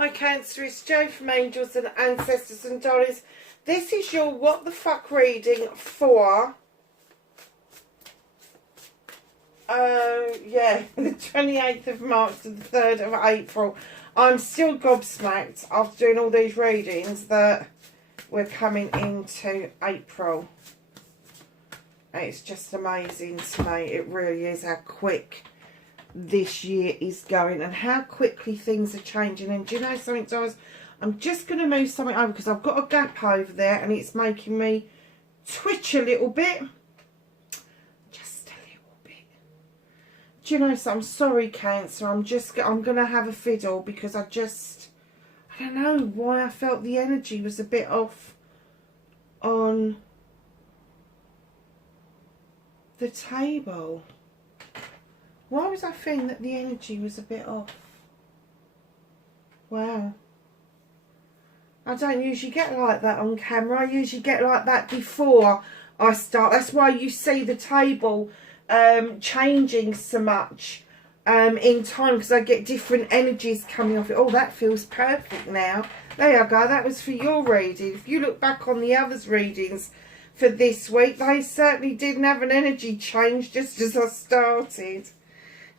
Hi Cancer, it's Jo from Angels and Ancestors and Darlings. This is your What the Fuck reading for, the 28th of March to the 3rd of April. I'm still gobsmacked after doing all these readings that we're coming into April. It's just amazing to me. It really is how quick this year is going and how quickly things are changing. And do you know something, guys? I'm just going to move something over because I've got a gap over there and it's making me twitch a little bit. Just a little bit. Do you know something? I'm sorry, Cancer. I'm going to have a fiddle because I don't know why I felt the energy was a bit off on the table. Why was I feeling that the energy was a bit off? Wow. I don't usually get like that on camera. I usually get like that before I start. That's why you see the table changing so much in time, because I get different energies coming off it. Oh, that feels perfect now. There you go. That was for your reading. If you look back on the others' readings for this week, they certainly didn't have an energy change just as I started.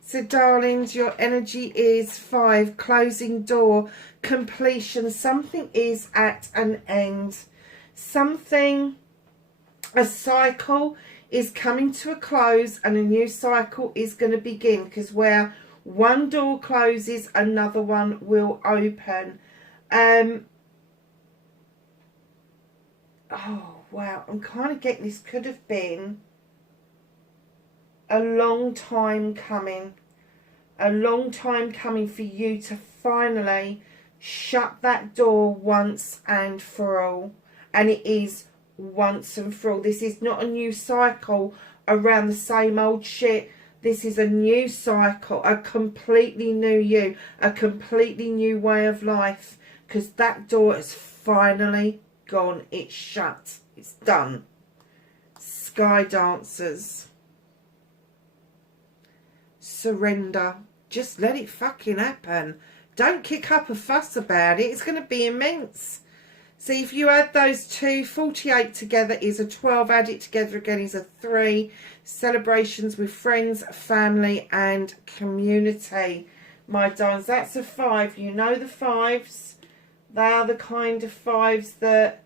So, darlings, your energy is 5, closing door, completion. Something is at an end. Something, a cycle is coming to a close and a new cycle is going to begin, because where one door closes, another one will open. Oh, wow. I'm kind of getting this could have been a long time coming. A long time coming for you to finally shut that door once and for all. And it is once and for all. This is not a new cycle around the same old shit. This is a new cycle, a completely new you, a completely new way of life. Because that door is finally gone. It's shut. It's done. Sky dancers. Surrender. Just let it fucking happen. Don't kick up a fuss about it. It's going to be immense. See, if you add those two, 48 together is a 12. Add it together again is a 3. Celebrations with friends, family and community. My darlings, that's a 5. You know the 5s. They are the kind of 5s that...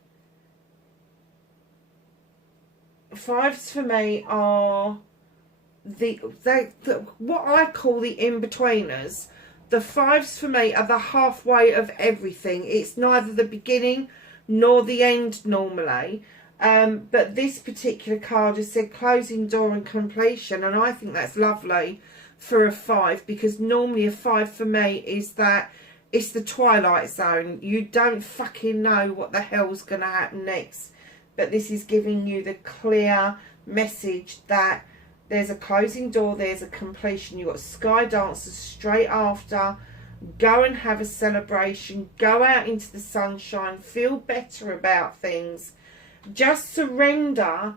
5s for me are... what I call the in-betweeners. The 5s for me are the halfway of everything. It's neither the beginning nor the end normally. But this particular card has said closing door and completion, and I think that's lovely for a 5, because normally a 5 for me is that it's the twilight zone. You don't fucking know what the hell's going to happen next. But this is giving you the clear message that there's a closing door, there's a completion. You've got sky dancers straight after. Go and have a celebration. Go out into the sunshine. Feel better about things. Just surrender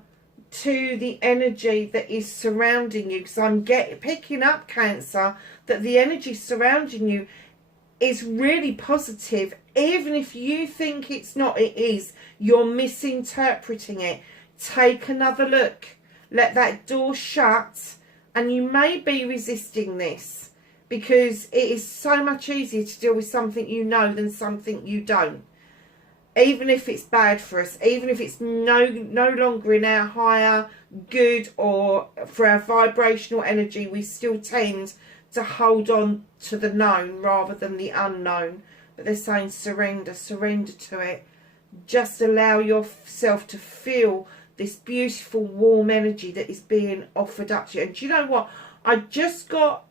to the energy that is surrounding you. Because I'm picking up, Cancer, that the energy surrounding you is really positive. Even if you think it's not, it is. You're misinterpreting it. Take another look. Let that door shut, and you may be resisting this because it is so much easier to deal with something you know than something you don't. Even if it's bad for us, even if it's no longer in our higher good or for our vibrational energy, we still tend to hold on to the known rather than the unknown. But they're saying surrender to it. Just allow yourself to feel this beautiful warm energy that is being offered up to you. And do you know what? I just got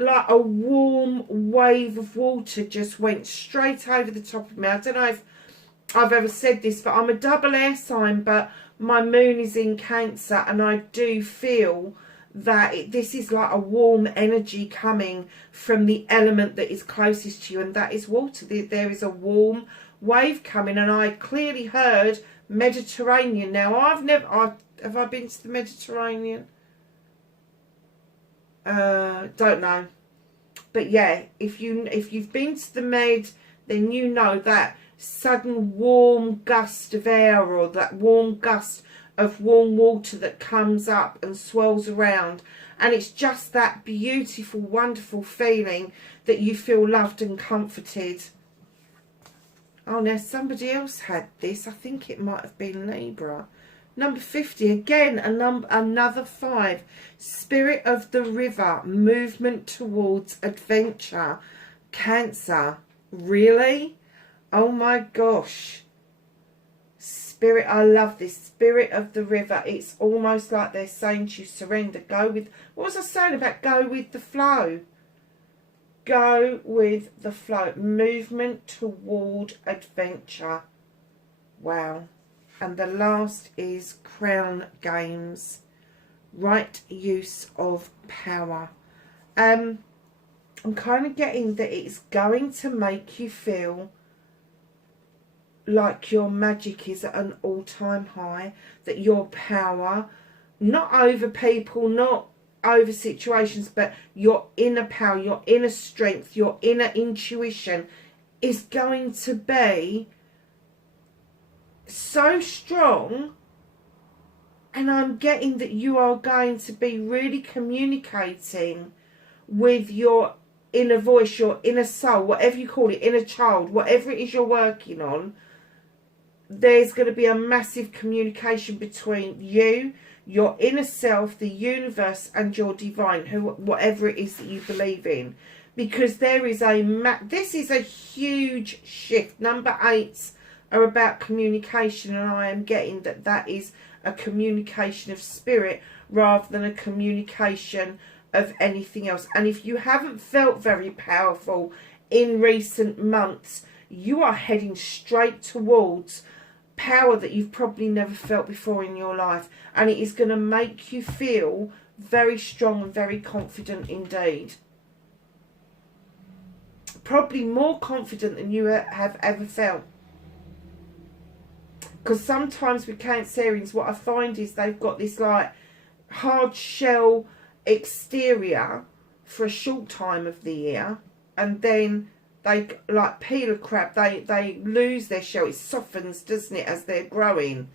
like a warm wave of water just went straight over the top of me. I don't know if I've ever said this, but I'm a double air sign, but my moon is in Cancer, and I do feel that this is like a warm energy coming from the element that is closest to you, and that is water. There is a warm wave coming, and I clearly heard Mediterranean. Now, have I been to the Mediterranean? Don't know. But yeah, if you've been to the Med, then you know that sudden warm gust of air, or that warm gust of warm water that comes up and swirls around, and it's just that beautiful, wonderful feeling that you feel loved and comforted. Oh, now somebody else had this. I think it might have been Libra. Number 50, again, another 5. Spirit of the river, movement towards adventure. Cancer. Really? Oh my gosh. Spirit, I love this. Spirit of the river. It's almost like they're saying to you, surrender. Go with, what was I saying about go with the flow? Go with the flow. Movement toward adventure. Wow. And the last is Crown Games. Right use of power. I'm kind of getting that it's going to make you feel like your magic is at an all-time high. That your power, not over people, not over situations, but your inner power, your inner strength, your inner intuition is going to be so strong. And I'm getting that you are going to be really communicating with your inner voice, your inner soul, whatever you call it, inner child, whatever it is you're working on. There's going to be a massive communication between you, your inner self, the universe, and your divine, whatever it is that you believe in. Because there is this is a huge shift. Number 8s are about communication, and I am getting that that is a communication of spirit rather than a communication of anything else. And if you haven't felt very powerful in recent months, you are heading straight towards power that you've probably never felt before in your life, and it is going to make you feel very strong and very confident indeed. Probably more confident than you have ever felt. Because sometimes with Cancerians, what I find is they've got this like hard shell exterior for a short time of the year, and then they, like peel a crab, they lose their shell. It softens, doesn't it, as they're growing,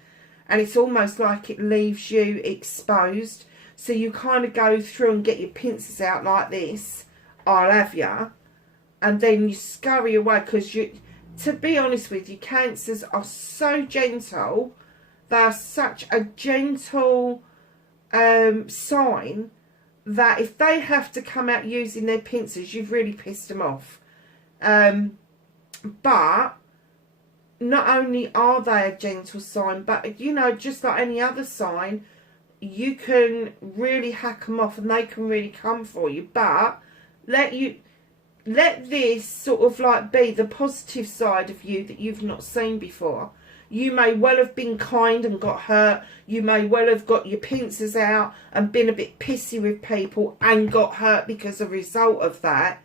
and it's almost like it leaves you exposed. So you kind of go through and get your pincers out like this, I'll have ya, and then you scurry away. Because you, to be honest with you, Cancers are so gentle. They are such a gentle sign that if they have to come out using their pincers, you've really pissed them off. But not only are they a gentle sign, but you know, just like any other sign, you can really hack them off and they can really come for you. But let this sort of like be the positive side of you that you've not seen before. You may well have been kind and got hurt. You may well have got your pincers out and been a bit pissy with people and got hurt because of a result of that.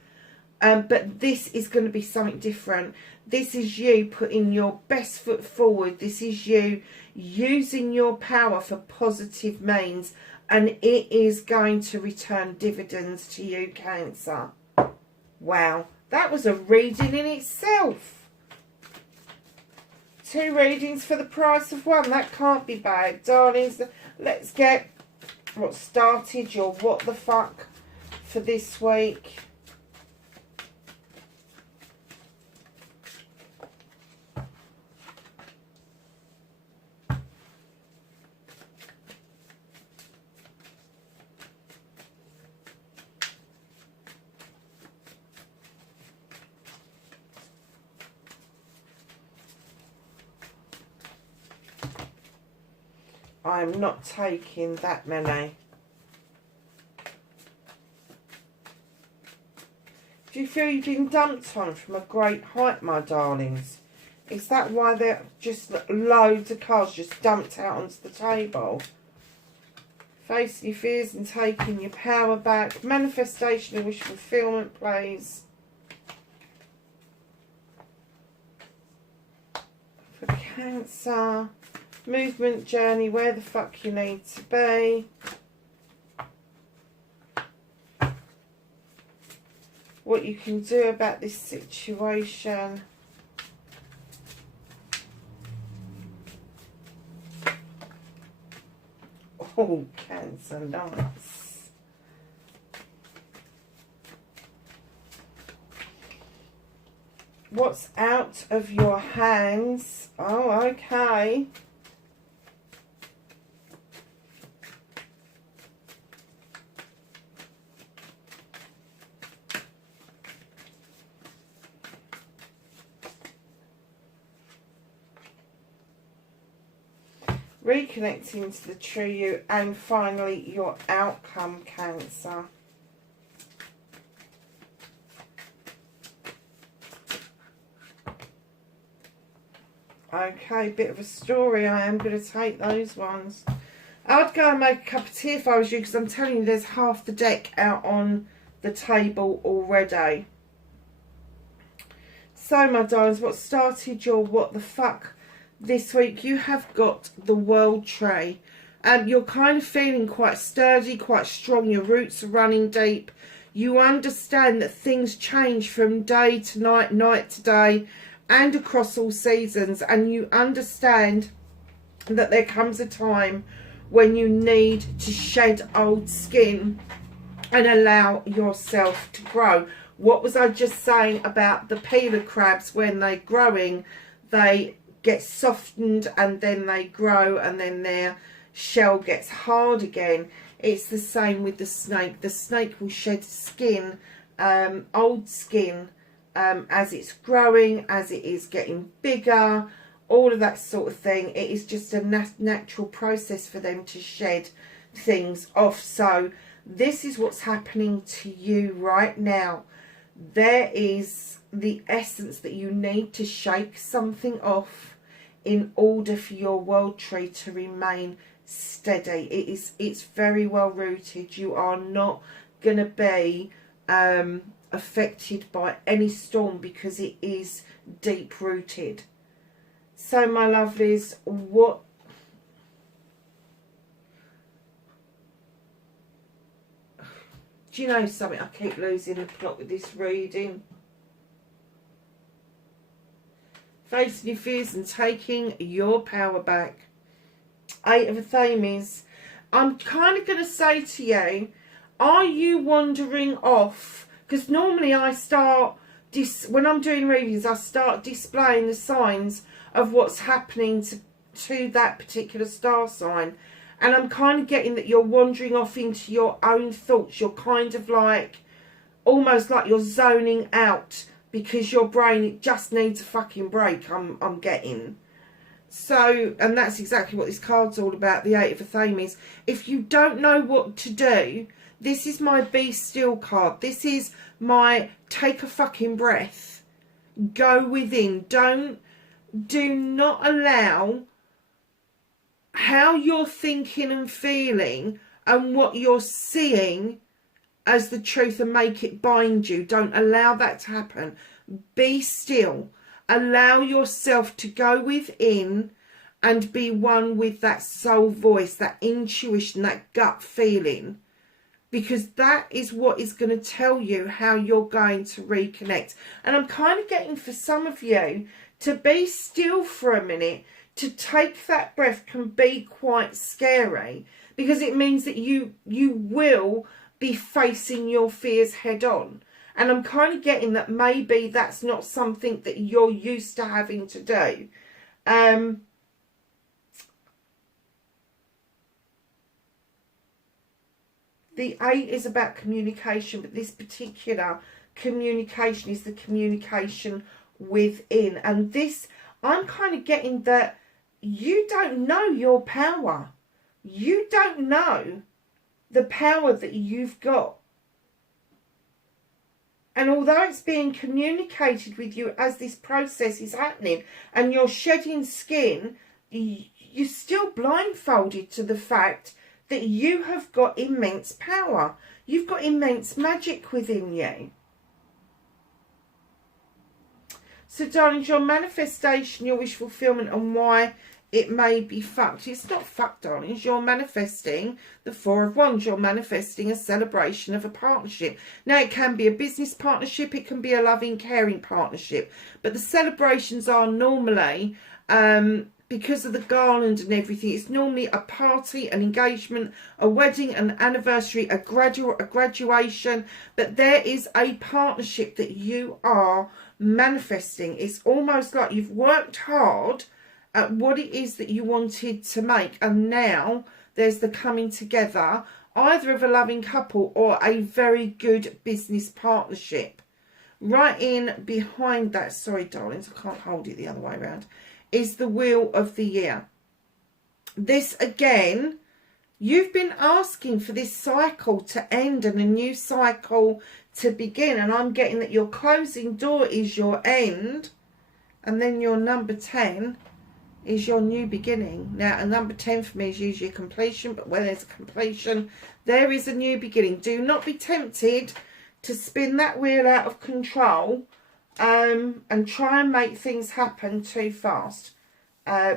But this is going to be something different. This is you putting your best foot forward. This is you using your power for positive means. And it is going to return dividends to you, Cancer. Wow. That was a reading in itself. 2 readings for the price of 1. That can't be bad. Darlings, let's get what started your what the fuck for this week. I'm not taking that many. Do you feel you've been dumped on from a great height, my darlings? Is that why there just loads of cards just dumped out onto the table? Facing your fears and taking your power back. Manifestation and wish fulfillment, please. For Cancer. Movement journey, where the fuck you need to be. What you can do about this situation. Oh, Cancer, nice. What's out of your hands? Oh, okay. Reconnecting to the true you, and finally your outcome, Cancer. Okay, bit of a story. I am going to take those ones. I'd go and make a cup of tea if I was you, because I'm telling you, there's half the deck out on the table already. So, my darlings, what started your what the fuck this week? You have got the World Tree. You're kind of feeling quite sturdy, quite strong. Your roots are running deep. You understand that things change from day to night, night to day, and across all seasons. And you understand that there comes a time when you need to shed old skin and allow yourself to grow. What was I just saying about the peeler crabs? When they're growing, they get softened and then they grow and then their shell gets hard again. It's the same with the snake. The snake will shed skin, old skin, as it's growing, as it is getting bigger, all of that sort of thing. It is just a natural process for them to shed things off. So this is what's happening to you right now. There is the essence that you need to shake something off in order for your world tree to remain steady. It's very well rooted. You are not going to be affected by any storm because it is deep rooted. So, my lovelies, what do you know something? I keep losing the plot with this reading. Facing your fears and taking your power back. Eight of Athames. I'm kind of going to say to you, are you wandering off? Because normally I start, when I'm doing readings, I start displaying the signs of what's happening to that particular star sign. And I'm kind of getting that you're wandering off into your own thoughts. You're kind of like, almost like you're zoning out because your brain, it just needs a fucking break, I'm getting. So, and that's exactly what this card's all about, the Eight of Athames. If you don't know what to do, this is my Be Still card. This is my take a fucking breath. Go within. Do not allow how you're thinking and feeling and what you're seeing as the truth and make it bind you. Don't allow that to happen. Be still. Allow yourself to go within and be one with that soul voice, that intuition, that gut feeling. Because that is what is going to tell you how you're going to reconnect. And I'm kind of getting for some of you to be still for a minute. To take that breath can be quite scary because it means that you will be facing your fears head on. And I'm kind of getting that maybe that's not something that you're used to having to do. The 8 is about communication, but this particular communication is the communication within. And this, I'm kind of getting that you don't know your power. You don't know the power that you've got. And although it's being communicated with you as this process is happening and you're shedding skin, you're still blindfolded to the fact that you have got immense power. You've got immense magic within you. So, darlings, your manifestation, your wish fulfillment, and why it may be fucked. It's not fucked, darlings. You're manifesting the Four of Wands. You're manifesting a celebration of a partnership. Now, it can be a business partnership. It can be a loving, caring partnership. But the celebrations are normally because of the garland and everything, it's normally a party, an engagement, a wedding, an anniversary, a graduation. But there is a partnership that you are manifesting. It's almost like you've worked hard at what it is that you wanted to make, and now there's the coming together, either of a loving couple or a very good business partnership. Right in behind that, sorry darlings, I can't hold it the other way around, is the Wheel of the Year. This again, you've been asking for this cycle to end and a new cycle to begin, and I'm getting that your closing door is your end, and then your number 10 is your new beginning. Now, a number 10 for me is usually a completion, but when there's a completion, there is a new beginning. Do not be tempted to spin that wheel out of control and try and make things happen too fast,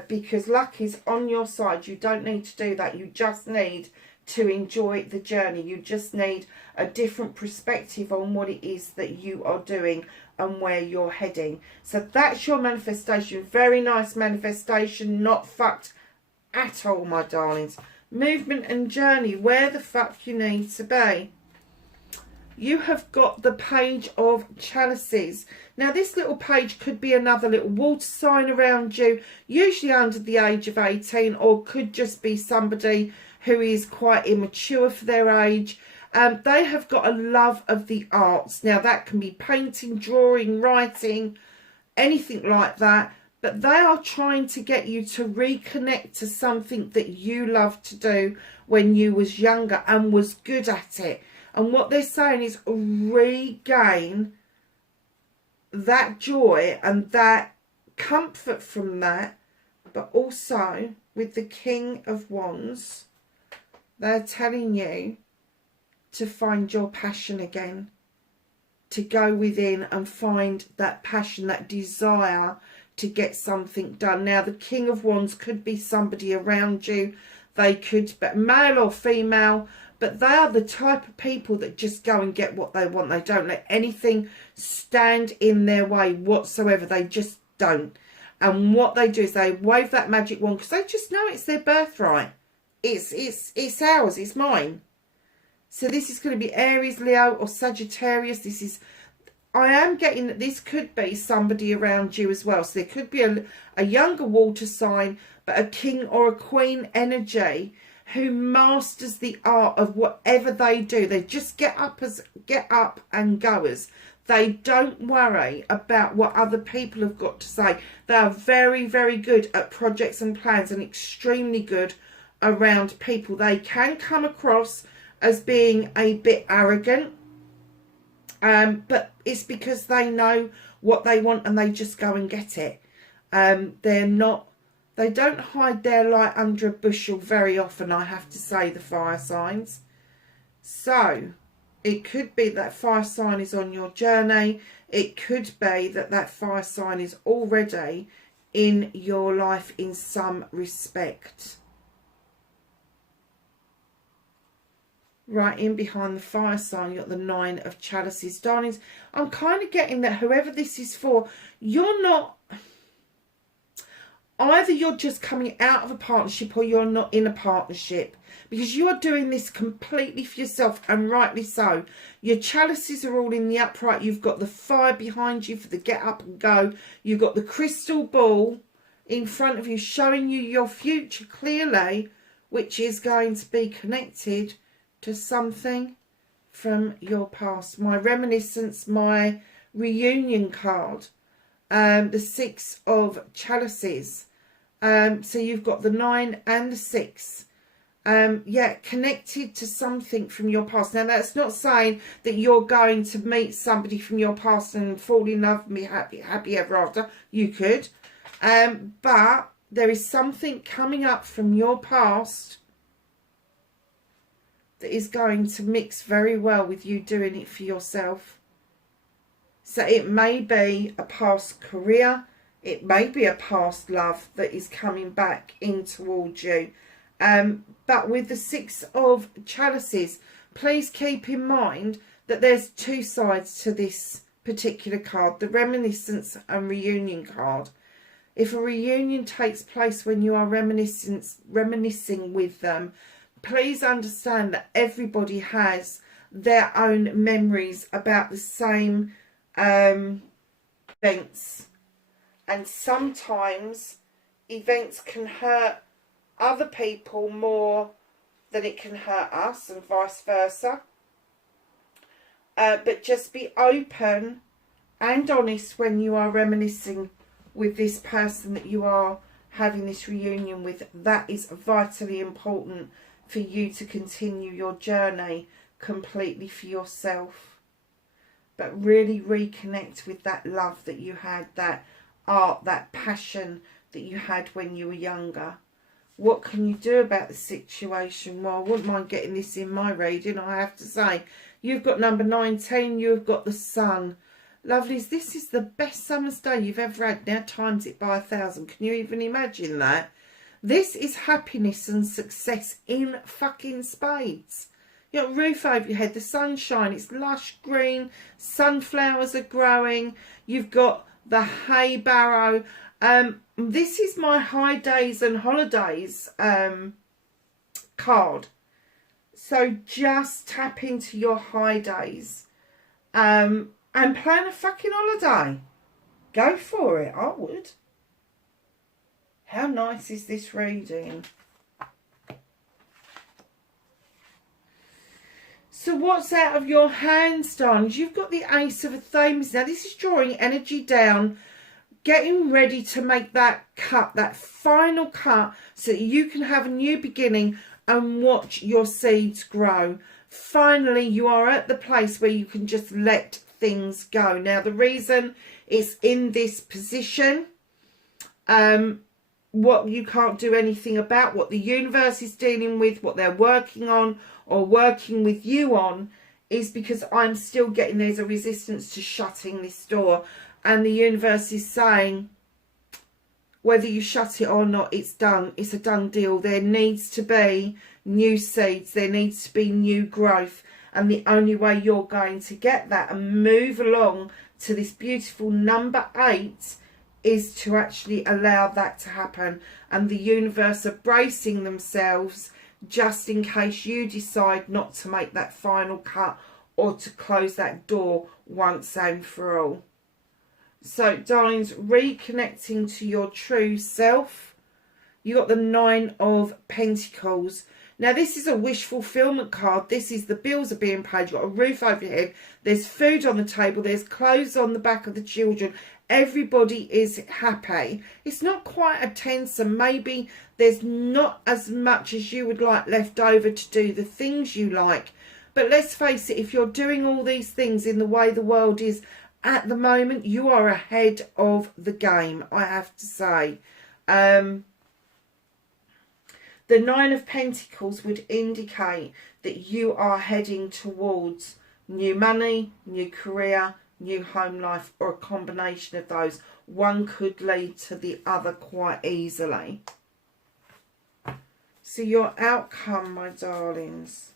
because luck is on your side. You don't need to do that. You just need to enjoy the journey. You just need a different perspective on what it is that you are doing and where you're heading. So that's your manifestation. Very nice manifestation, not fucked at all, my darlings. Movement and journey, where the fuck you need to be. You have got the Page of Chalices. Now, this little page could be another little water sign around you, usually under the age of 18, or could just be somebody who is quite immature for their age. They have got a love of the arts. Now, that can be painting, drawing, writing, anything like that. But they are trying to get you to reconnect to something that you loved to do when you was younger and was good at it. And what they're saying is regain that joy and that comfort from that. But also with the King of Wands, they're telling you to find your passion again. To go within and find that passion, that desire to get something done. Now, the King of Wands could be somebody around you. They could be male or female. But they are the type of people that just go and get what they want. They don't let anything stand in their way whatsoever. They just don't. And what they do is they wave that magic wand because they just know it's their birthright. It's ours. It's mine. So this is going to be Aries, Leo or Sagittarius. I am getting that this could be somebody around you as well. So there could be a younger water sign, but a king or a queen energy who masters the art of whatever they do. They just get up and goers. They don't worry about what other people have got to say. They are very, very good at projects and plans and extremely good around people. They can come across as being a bit arrogant, but it's because they know what they want and they just go and get it. They don't hide their light under a bushel very often, I have to say, the fire signs. So, it could be that fire sign is on your journey. It could be that fire sign is already in your life in some respect. Right in behind the fire sign, you've got the Nine of Chalices. Darlings, I'm kind of getting that whoever this is for, you're not... Either you're just coming out of a partnership or you're not in a partnership, because you are doing this completely for yourself, and rightly so. Your chalices are all in the upright. You've got the fire behind you for the get up and go. You've got the crystal ball in front of you showing you your future clearly, which is going to be connected to something from your past. My reminiscence, my reunion card. The Six of Chalices. So you've got the 9 and the 6. Yeah, connected to something from your past. Now, that's not saying that you're going to meet somebody from your past and fall in love and be happy ever after. You could. But there is something coming up from your past that is going to mix very well with you doing it for yourself. So it may be a past career, it may be a past love that is coming back in towards you. But with the Six of Chalices, please keep in mind that there's two sides to this particular card, the reminiscence and reunion card. If a reunion takes place when you are reminiscing with them, please understand that everybody has their own memories about the same events. And sometimes events can hurt other people more than it can hurt us, and vice versa. But just be open and honest when you are reminiscing with this person that you are having this reunion with. That is vitally important for you to continue your journey completely for yourself. But really reconnect with that love that you had, that art, that passion that you had when you were younger. What can you do about the situation? Well, I wouldn't mind getting this in my reading, I have to say. You've got number 19, you've got the Sun. Lovelies, this is the best summer's day you've ever had. Now times it by 1,000. Can you even imagine that? This is happiness and success in fucking spades. You got a roof over your head, the sunshine, it's lush green, sunflowers are growing, you've got the hay barrow. This is my high days and holidays card. So just tap into your high days and plan a fucking holiday. Go for it, I would. How nice is this reading? So what's out of your hands, darlings? You've got the Ace of Thames. Now this is drawing energy down, getting ready to make that cut, that final cut, so that you can have a new beginning and watch your seeds grow. Finally, you are at the place where you can just let things go. Now, the reason it's in this position, what you can't do anything about, what the universe is dealing with, what they're working on or working with you on, is because I'm still getting there's a resistance to shutting this door. And the universe is saying, whether you shut it or not, it's done. It's a done deal. There needs to be new seeds. There needs to be new growth. And the only way you're going to get that and move along to this beautiful number 8 is to actually allow that to happen. And the universe are bracing themselves just in case you decide not to make that final cut or to close that door once and for all. So, darlings, reconnecting to your true self. You got the 9 of Pentacles. Now, this is a wish fulfillment card. This is the bills are being paid. You've got a roof over your head. There's food on the table. There's clothes on the back of the children. Everybody is happy. It's not quite a tense, and maybe there's not as much as you would like left over to do the things you like. But let's face it, if you're doing all these things in the way the world is at the moment, you are ahead of the game, I have to say. The 9 of Pentacles would indicate that you are heading towards new money, new career, new home life, or a combination of those. One could lead to the other quite easily. So your outcome, my darlings.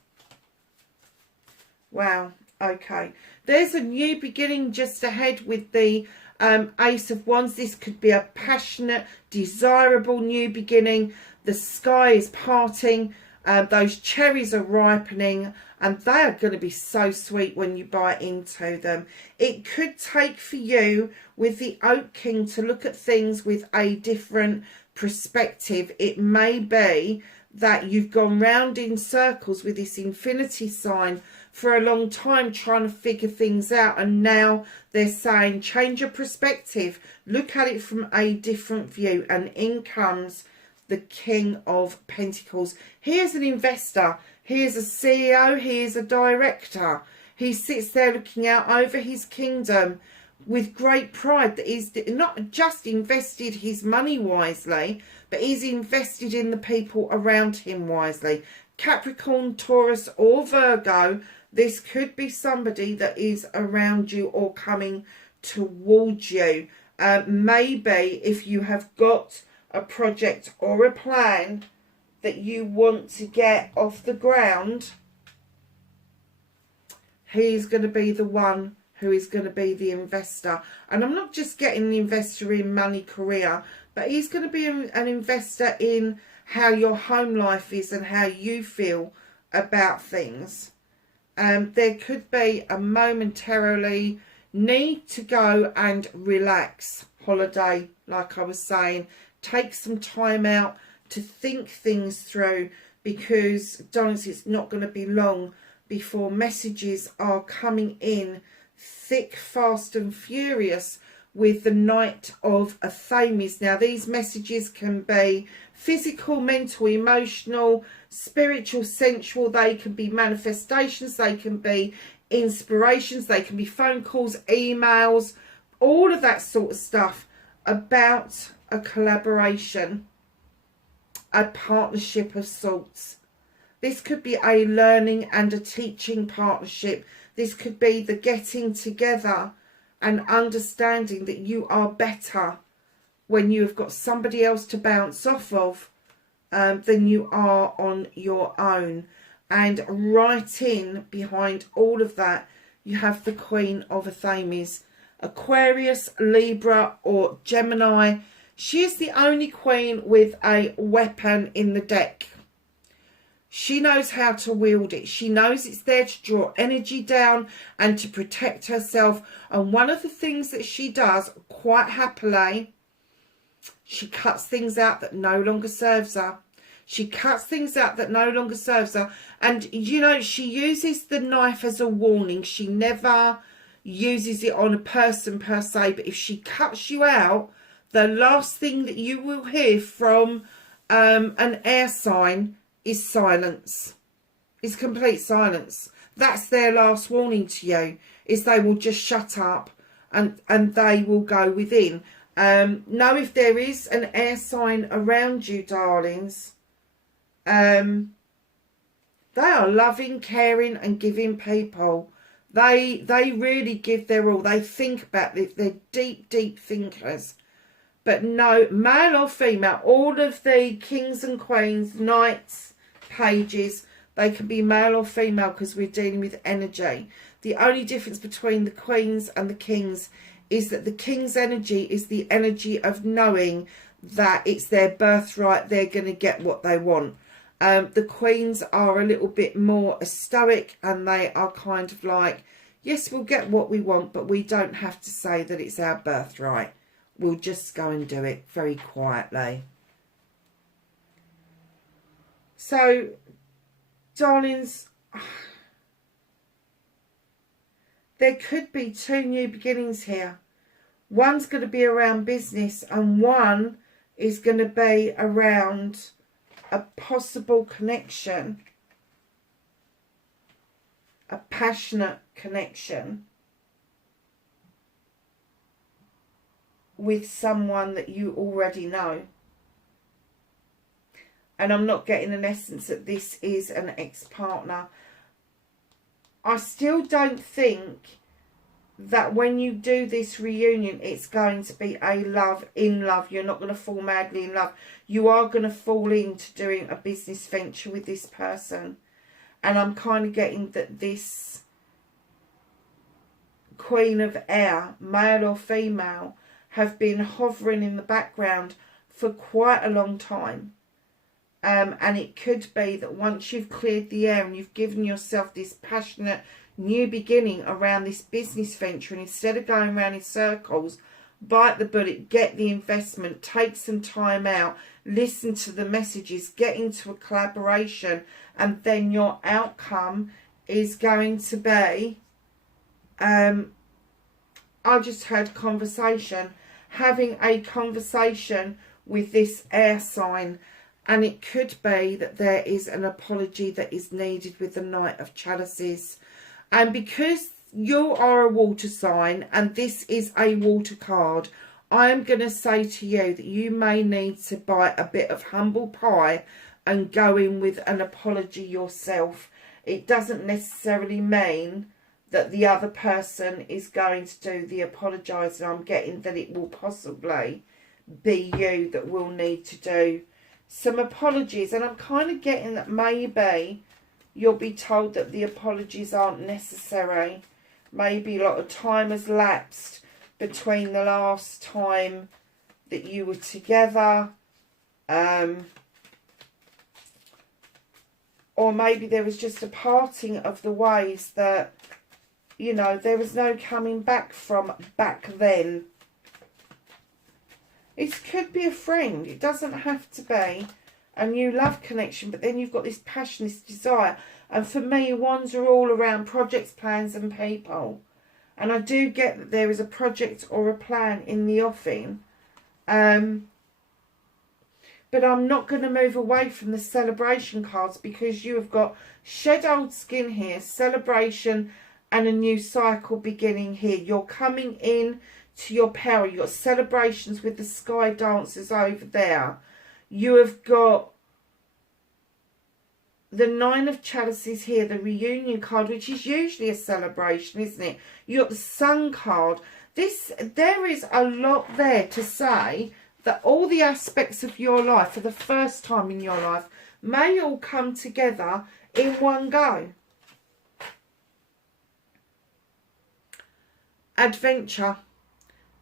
Wow. Okay, there's a new beginning just ahead with the Ace of Wands. This could be a passionate, desirable new beginning. The sky is parting. Those cherries are ripening, and they are going to be so sweet when you bite into them. It could take for you with the Oak King to look at things with a different perspective. It may be that you've gone round in circles with this infinity sign for a long time trying to figure things out, and now they're saying change your perspective, look at it from a different view. And in comes the King of Pentacles. Here's an investor, here's a CEO, here's a director. He sits there looking out over his kingdom with great pride that he's not just invested his money wisely, but he's invested in the people around him wisely. Capricorn, Taurus or Virgo, this could be somebody that is around you or coming towards you. Maybe if you have got a project or a plan that you want to get off the ground, he's going to be the one who is going to be the investor. And I'm not just getting the investor in money, career, but he's going to be an investor in how your home life is and how you feel about things. There could be a momentarily need to go and relax, holiday, like I was saying. Take some time out to think things through, because, darlings, it's not going to be long before messages are coming in thick, fast and furious with the Knight of Athames. Now, these messages can be physical, mental, emotional, spiritual, sensual. They can be manifestations, they can be inspirations, they can be phone calls, emails, all of that sort of stuff about a collaboration, a partnership of sorts. This could be a learning and a teaching partnership. This could be the getting together and understanding that you are better when you have got somebody else to bounce off of than you are on your own. And right in behind all of that, you have the Queen of Athames. Aquarius, Libra or Gemini. She is the only queen with a weapon in the deck. She knows how to wield it. She knows it's there to draw energy down and to protect herself. And one of the things that she does quite happily, she cuts things out that no longer serves her. She cuts things out that no longer serves her. And, you know, she uses the knife as a warning. She never uses it on a person per se. But if she cuts you out, the last thing that you will hear from an air sign is silence. Is complete silence. That's their last warning to you, is they will just shut up and they will go within. Know if there is an air sign around you, darlings, they are loving, caring and giving people. They really give their all. They think about it. They're deep, deep thinkers. But no, male or female, all of the kings and queens, knights, pages, they can be male or female because we're dealing with energy. The only difference between the queens and the kings is that the king's energy is the energy of knowing that it's their birthright, they're going to get what they want. The queens are a little bit more stoic and they are kind of like, yes, we'll get what we want, but we don't have to say that it's our birthright. We'll just go and do it very quietly. So, darlings, there could be two new beginnings here. One's going to be around business and one is going to be around a possible connection, a passionate connection with someone that you already know. And I'm not getting an essence that this is an ex-partner. I still don't think that when you do this reunion, it's going to be a love in love. You're not going to fall madly in love. You are going to fall into doing a business venture with this person. And I'm kind of getting that this Queen of Air, male or female, have been hovering in the background for quite a long time. And it could be that once you've cleared the air and you've given yourself this passionate new beginning around this business venture, and instead of going around in circles, bite the bullet, get the investment, take some time out, listen to the messages, get into a collaboration, and then your outcome is going to be, I just heard conversation, having a conversation with this air sign. And it could be that there is an apology that is needed with the Knight of Chalices. And because you are a water sign and this is a water card, I am going to say to you that you may need to buy a bit of humble pie and go in with an apology yourself. It doesn't necessarily mean that the other person is going to do the apologising. I'm getting that it will possibly be you that will need to do some apologies, and I'm kind of getting that maybe you'll be told that the apologies aren't necessary. Maybe a lot of time has lapsed between the last time that you were together. Or maybe there was just a parting of the ways that, you know, there was no coming back from back then. It could be a friend. It doesn't have to be a new love connection. But then you've got this passion, this desire. And for me, wands are all around projects, plans and people. And I do get that there is a project or a plan in the offing. But I'm not going to move away from the celebration cards, because you have got shed old skin here, celebration and a new cycle beginning here. You're coming in to your power. You've got celebrations with the sky dancers over there. You have got the Nine of Chalices here, the reunion card, which is usually a celebration, isn't it? You've got the Sun card. There is a lot there to say that all the aspects of your life for the first time in your life may all come together in one go. Adventure.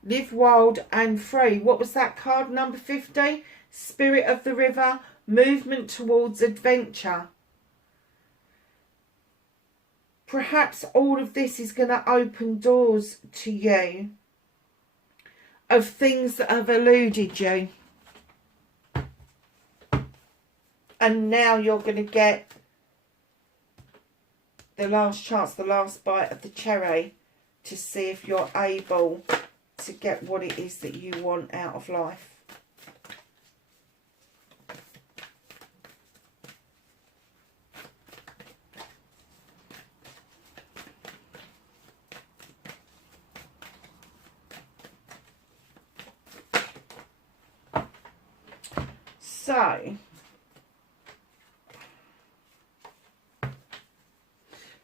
Live wild and free. What was that card? Number 50. Spirit of the river. Movement towards adventure. Perhaps all of this is going to open doors to you of things that have eluded you. And now you're going to get the last chance, the last bite of the cherry, to see if you're able to get what it is that you want out of life. So,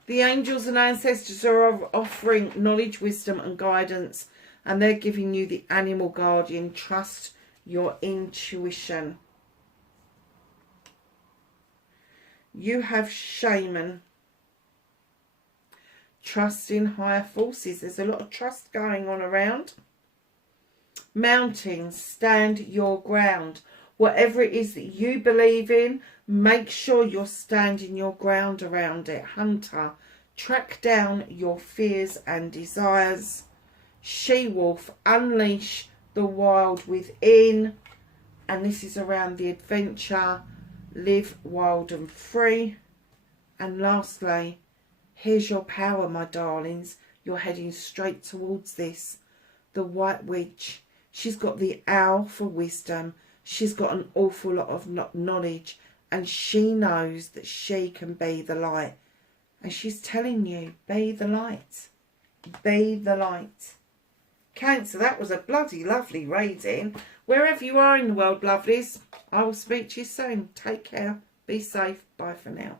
the angels and ancestors are offering knowledge, wisdom and guidance, and they're giving you the animal guardian. Trust your intuition. You have shaman. Trust in higher forces. There's a lot of trust going on around. Mountains, stand your ground. Whatever it is that you believe in, make sure you're standing your ground around it. Hunter, track down your fears and desires. She-wolf, unleash the wild within. And this is around the adventure. Live wild and free. And lastly, here's your power, my darlings. You're heading straight towards this. The White Witch. She's got the owl for wisdom. She's got an awful lot of knowledge, and she knows that she can be the light. And she's telling you, be the light. Be the light. Cancer, that was a bloody lovely reading. Wherever you are in the world, lovelies, I will speak to you soon. Take care. Be safe. Bye for now.